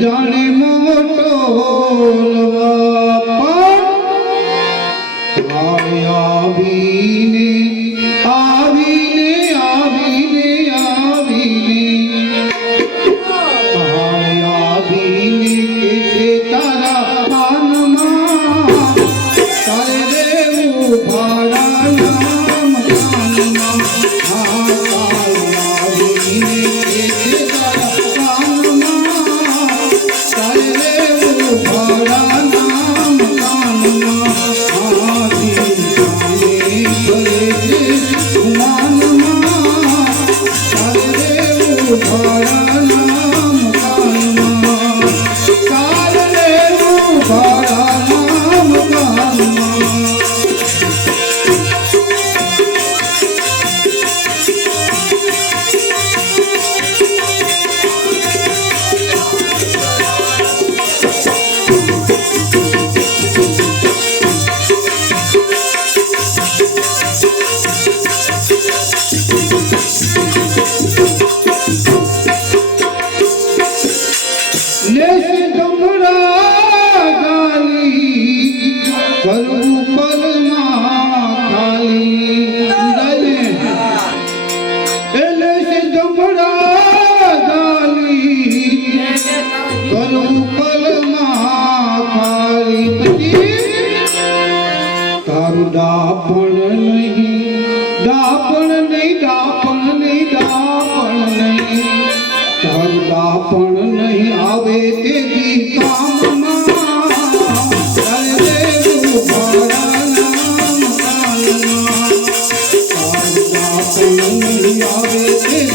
জানি মোটো আমি আবিনে ભરણા તારું ડાપણ નહીં ડાપણ નહીં ડાપણ નહીં ડાપણ નહીં તારું ડાપણ નહીં આવે તે આવે તે